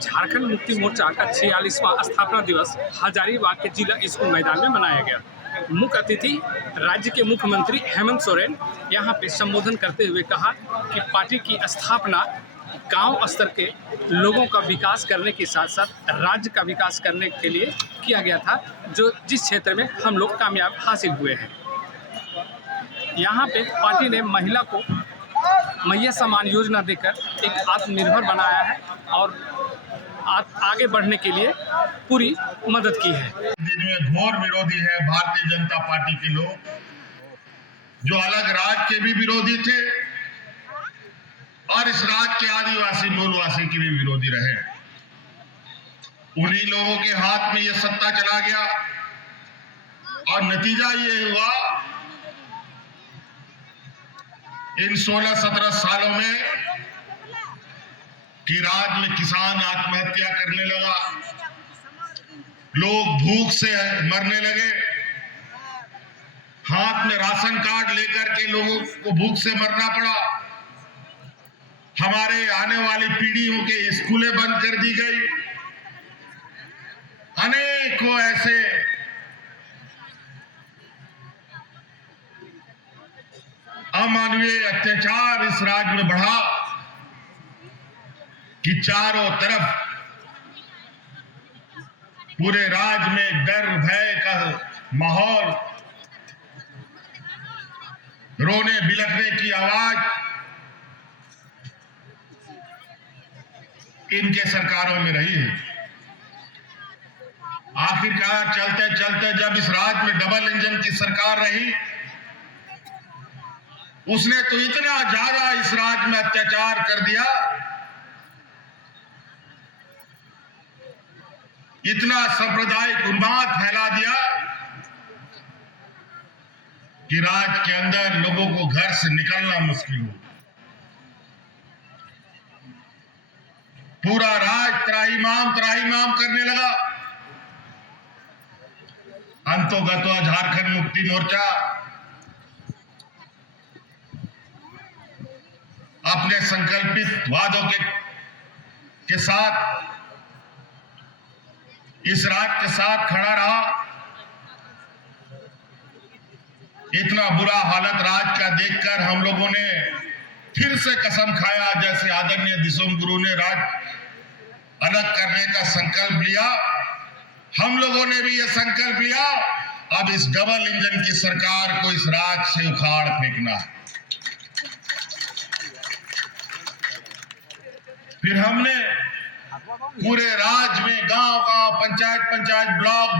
झारखंड मुक्ति मोर्चा का 46वां स्थापना दिवस हजारीबाग के जिला स्कूल मैदान में मनाया गया। मुख्य अतिथि राज्य के मुख्यमंत्री हेमंत सोरेन यहां पे संबोधन करते हुए कहा कि पार्टी की स्थापना गांव स्तर के लोगों का विकास करने के साथ साथ राज्य का विकास करने के लिए किया गया था, जो जिस क्षेत्र में हम लोग कामयाब हासिल हुए हैं। यहाँ पे पार्टी ने महिला को मैया सम्मान योजना देकर एक आत्मनिर्भर बनाया है और आगे बढ़ने के लिए पूरी मदद की है। में घोर विरोधी है भारतीय जनता पार्टी के लोग, जो अलग राज्य के भी विरोधी थे और इस राज्य के आदिवासी मूलवासी के भी विरोधी रहे। उन्हीं लोगों के हाथ में ये सत्ता चला गया और नतीजा ये हुआ, इन 16-17 सालों में कि राज्य में किसान आत्महत्या करने लगा, लोग भूख से मरने लगे, हाथ में राशन कार्ड लेकर के लोगों को भूख से मरना पड़ा। हमारे आने वाली पीढ़ियों के स्कूलें बंद कर दी गई। अनेकों ऐसे अमानवीय अत्याचार इस राज्य में बढ़ा कि चारों तरफ पूरे राज्य में डर भय का माहौल, रोने बिलखने की आवाज इनके सरकारों में रही है। आखिरकार चलते चलते जब इस राज्य में डबल इंजन की सरकार रही, उसने तो इतना ज्यादा इस राज्य में अत्याचार कर दिया, इतना सांप्रदायिक उन्माद फैला दिया कि राज्य के अंदर लोगों को घर से निकलना मुश्किल हो। पूरा राज्य त्राहिमाम करने लगा। अंतोगतो झारखंड मुक्ति मोर्चा अपने संकल्पित वादों के साथ इस राज्य के साथ खड़ा रहा। इतना बुरा हालत राज्य का देखकर हम लोगों ने फिर से कसम खाया, जैसे आदरणीय दिसोम गुरु ने राज्य अलग करने का संकल्प लिया, हम लोगों ने भी यह संकल्प लिया, अब इस डबल इंजन की सरकार को इस राज्य से उखाड़ फेंकना है। फिर हमने पूरे राज्य में गांव-गांव, पंचायत, ब्लॉक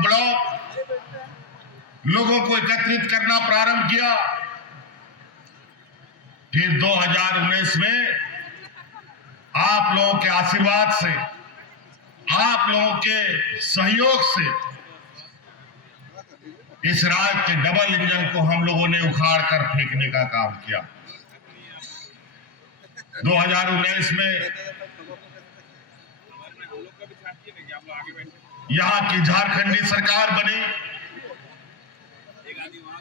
लोगों को एकत्रित करना प्रारंभ किया। फिर 2019 में आप लोगों के आशीर्वाद से, आप लोगों के सहयोग से इस राज्य के डबल इंजन को हम लोगों ने उखाड़ कर फेंकने का काम किया। 2019 में यहाँ की झारखंडी सरकार बनी,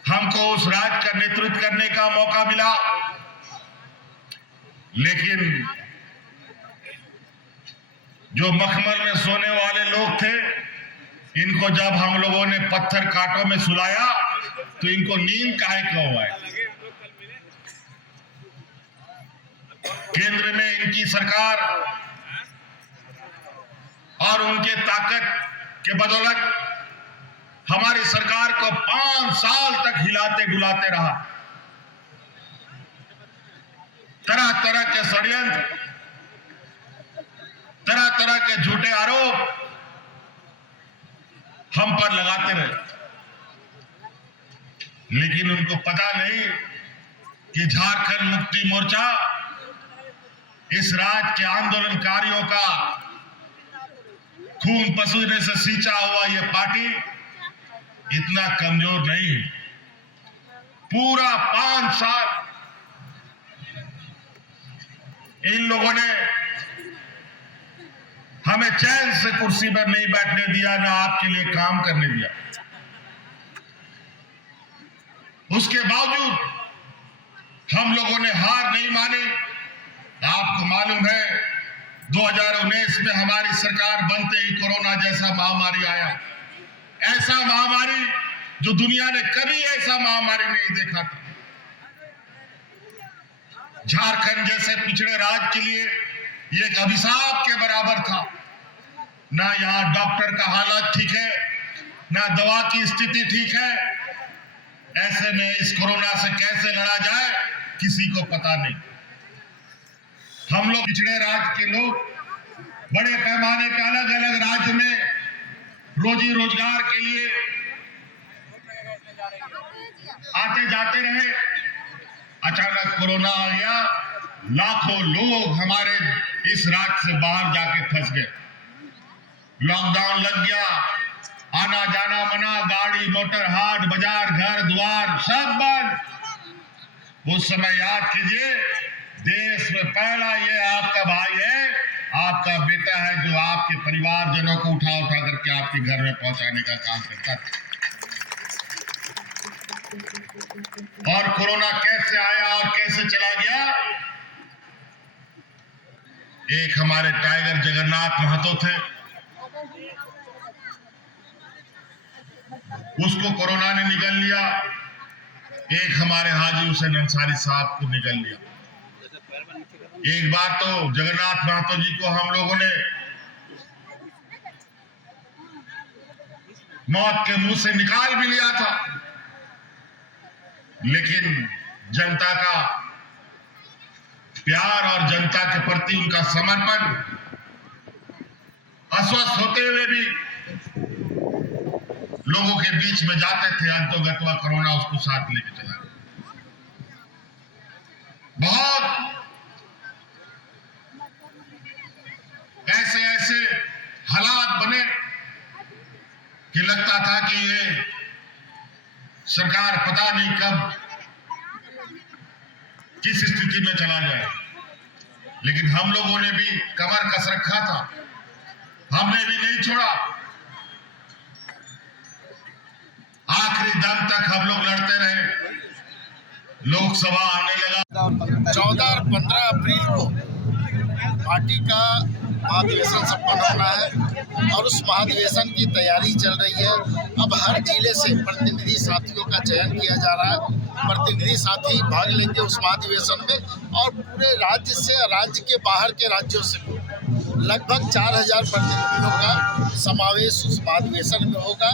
हमको उस राज्य का नेतृत्व करने का मौका मिला, लेकिन जो मखमल में सोने वाले लोग थे, इनको जब हम लोगों ने पत्थर कांटों में सुलाया तो इनको नींद काहे को हुआ है। केंद्र में इनकी सरकार और उनके ताकत के बदौलत हमारी सरकार को 5 साल तक हिलाते डुलाते रहा। तरह तरह के षड्यंत्र, तरह तरह के झूठे आरोप हम पर लगाते रहे, लेकिन उनको पता नहीं कि झारखंड मुक्ति मोर्चा इस राज्य के आंदोलनकारियों का खून पसीने से सींचा हुआ यह पार्टी इतना कमजोर नहीं है। पूरा 5 साल इन लोगों ने हमें चैन से कुर्सी पर नहीं बैठने दिया, ना आपके लिए काम करने दिया। उसके बावजूद हम लोगों ने हार नहीं मानी। आपको मालूम है 2019 में हमारी सरकार बनते ही कोरोना जैसा महामारी आया, ऐसा महामारी जो दुनिया ने कभी ऐसा महामारी नहीं देखा था। झारखंड जैसे पिछड़े राज्य के लिए ये एक अभिशाप के बराबर था। ना यहाँ डॉक्टर का हालत ठीक है, ना दवा की स्थिति ठीक है। ऐसे में इस कोरोना से कैसे लड़ा जाए किसी को पता नहीं। हम लोग पिछड़े राज्य के लोग बड़े पैमाने पे अलग अलग राज्य में रोजी रोजगार के लिए आते जाते रहे। अचानक कोरोना आ गया, लाखों लोग हमारे इस राज्य से बाहर जाके फंस गए। लॉकडाउन लग गया, आना जाना मना, गाड़ी मोटर हाट बाजार घर द्वार सब बंद। उस समय याद कीजिए, देश में पहला ये आपका भाई है, आपका बेटा है, जो आपके परिवारजनों को उठा उठा करके आपके घर में पहुंचाने का काम करता था। और कोरोना कैसे आया और कैसे चला गया। एक हमारे टाइगर जगन्नाथ महतो थे, उसको कोरोना ने निगल लिया। एक हमारे हाजी हुसैन अंसारी साहब को निगल लिया। एक बार तो जगन्नाथ महतो जी को हम लोगों ने मौत के मुंह से निकाल भी लिया था, लेकिन जनता का प्यार और जनता के प्रति उनका समर्पण, अस्वस्थ होते हुए भी लोगों के बीच में जाते थे। अंतोगत्वा कोरोना उसको साथ लेके चला। बहुत ऐसे ऐसे हालात बने कि लगता था कि ये सरकार पता नहीं कब किस स्थिति में चला जाए। लेकिन हम लोगों ने भी कमर कस रखा था, हमने भी नहीं छोड़ा। आखिरी दम तक हम लोग लड़ते रहे। लोकसभा आने लगा। 14 और 15 अप्रैल को पार्टी का महाधिवेशन संपन्न होना है और उस महाधिवेशन की तैयारी चल रही है। अब हर जिले से प्रतिनिधि साथियों का चयन किया जा रहा है। प्रतिनिधि साथी भाग लेंगे उस महाधिवेशन में और पूरे राज्य से, राज्य के बाहर के राज्यों से लगभग 4000 प्रतिनिधियों का समावेश उस महाधिवेशन में होगा।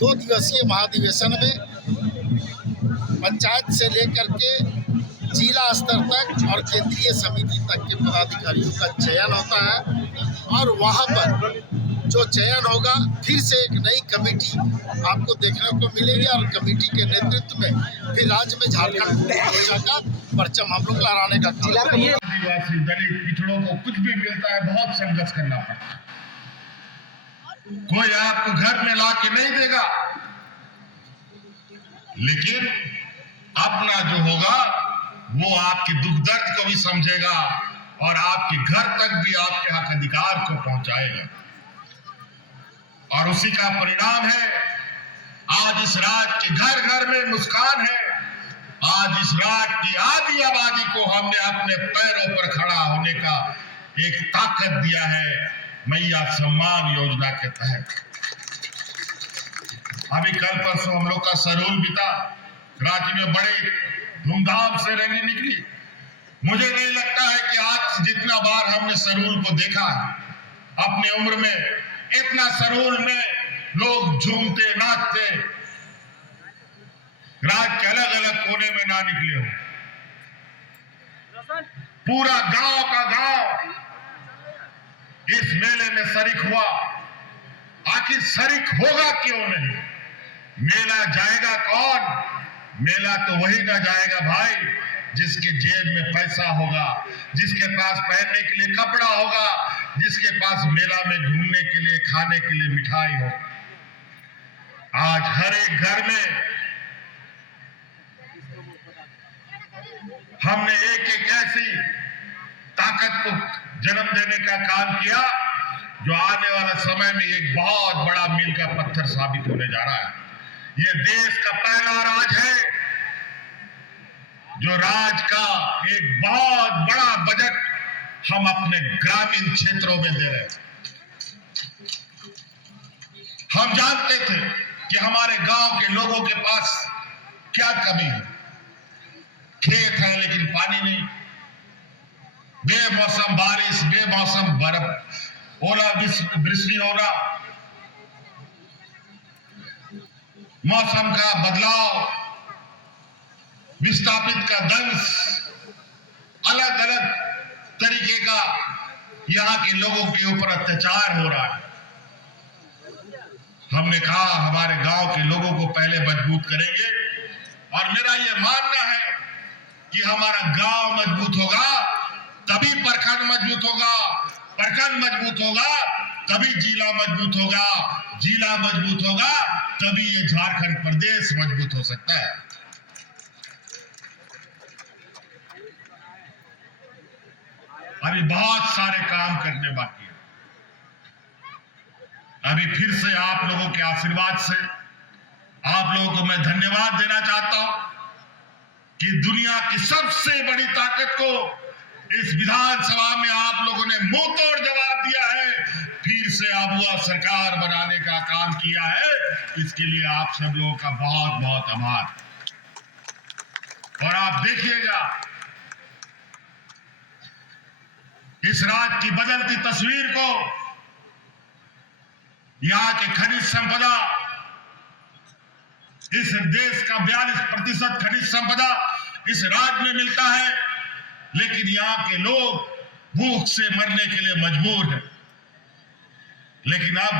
2 दिवसीय महाधिवेशन में पंचायत से लेकर के जिला स्तर तक और केंद्रीय समिति तक के पदाधिकारियों का चयन होता है और वहां पर जो चयन होगा फिर से एक नई कमेटी आपको देखने को मिलेगी और कमेटी के नेतृत्व में फिर राज्य में झारखंड मोर्चा का परचम हम लोग लहराने का काम। आदिवासी दलित पिछड़ों को कुछ भी मिलता है, बहुत संघर्ष करना पड़ता है। कोई आपको घर में ला के नहीं देगा, लेकिन अपना जो होगा वो आपके दुख दर्द को भी समझेगा और आपके घर तक भी आपके हक अधिकार को पहुंचाएगा। और उसी का परिणाम है आज इस राज्य के घर घर में मुस्कान है। आज इस राज्य की आधी आबादी को हमने अपने पैरों पर खड़ा होने का एक ताकत दिया है मैया सम्मान योजना के तहत। अभी कल परसों हम लोग का सरूल बीता, राज्य में बड़े धूमधाम से रैली निकली। मुझे नहीं लगता है कि आज जितना बार हमने सरूल को देखा है अपने उम्र में, इतना सरूल में लोग झूमते नाचते राज्य के अलग अलग कोने में ना निकले हो। पूरा गांव का गांव इस मेले में शरीक हुआ। आखिर शरीक होगा क्यों नहीं? मेला जाएगा कौन? मेला तो वही ना जाएगा भाई जिसके जेब में पैसा होगा, जिसके पास पहनने के लिए कपड़ा होगा, जिसके पास मेला में घूमने के लिए, खाने के लिए मिठाई हो। आज हर एक घर में हमने एक एक ऐसी ताकत को जन्म देने का काम किया जो आने वाला समय में एक बहुत बड़ा मील का पत्थर साबित होने जा रहा है। ये देश का पहला राज है जो राज्य का एक बहुत बड़ा बजट हम अपने ग्रामीण क्षेत्रों में दे रहे हैं। हम जानते थे कि हमारे गांव के लोगों के पास क्या कमी है। खेत है लेकिन पानी नहीं, बेमौसम बारिश, बेमौसम बर्फ, ओलावृष्टि हो रहा, मौसम का बदलाव, विस्थापित का दंश, अलग अलग तरीके का यहाँ के लोगों के ऊपर अत्याचार हो रहा है। हमने कहा हमारे गांव के लोगों को पहले मजबूत करेंगे, और मेरा यह मानना है कि हमारा गांव मजबूत होगा तभी प्रखंड मजबूत होगा, प्रखंड मजबूत होगा तभी जिला मजबूत होगा, जिला मजबूत होगा तभी ये झारखंड प्रदेश मजबूत हो सकता है। अभी बहुत सारे काम करने बाकी है। अभी फिर से आप लोगों के आशीर्वाद से आप लोगों को मैं धन्यवाद देना चाहता हूं कि दुनिया की सबसे बड़ी ताकत को इस विधानसभा में आप लोगों ने मुंह तोड़ जवाब दिया है, फिर से आबुआ सरकार बनाने का काम किया है। इसके लिए आप सब लोगों का बहुत बहुत आभार। और आप देखिएगा इस राज्य की बदलती तस्वीर को, यहाँ के खनिज संपदा, इस देश का 42% खनिज संपदा इस राज्य में मिलता है, लेकिन यहाँ के लोग भूख से मरने के लिए मजबूर हैं। लेकिन अब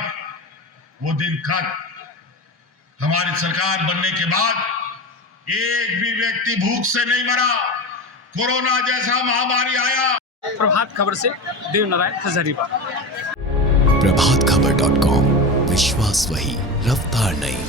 वो दिन खत्म। हमारी सरकार बनने के बाद एक भी व्यक्ति भूख से नहीं मरा। कोरोना जैसा महामारी आया। प्रभात खबर से देवनारायण हजारीबाग। प्रभातखबर.com, विश्वास वही, रफ्तार नहीं।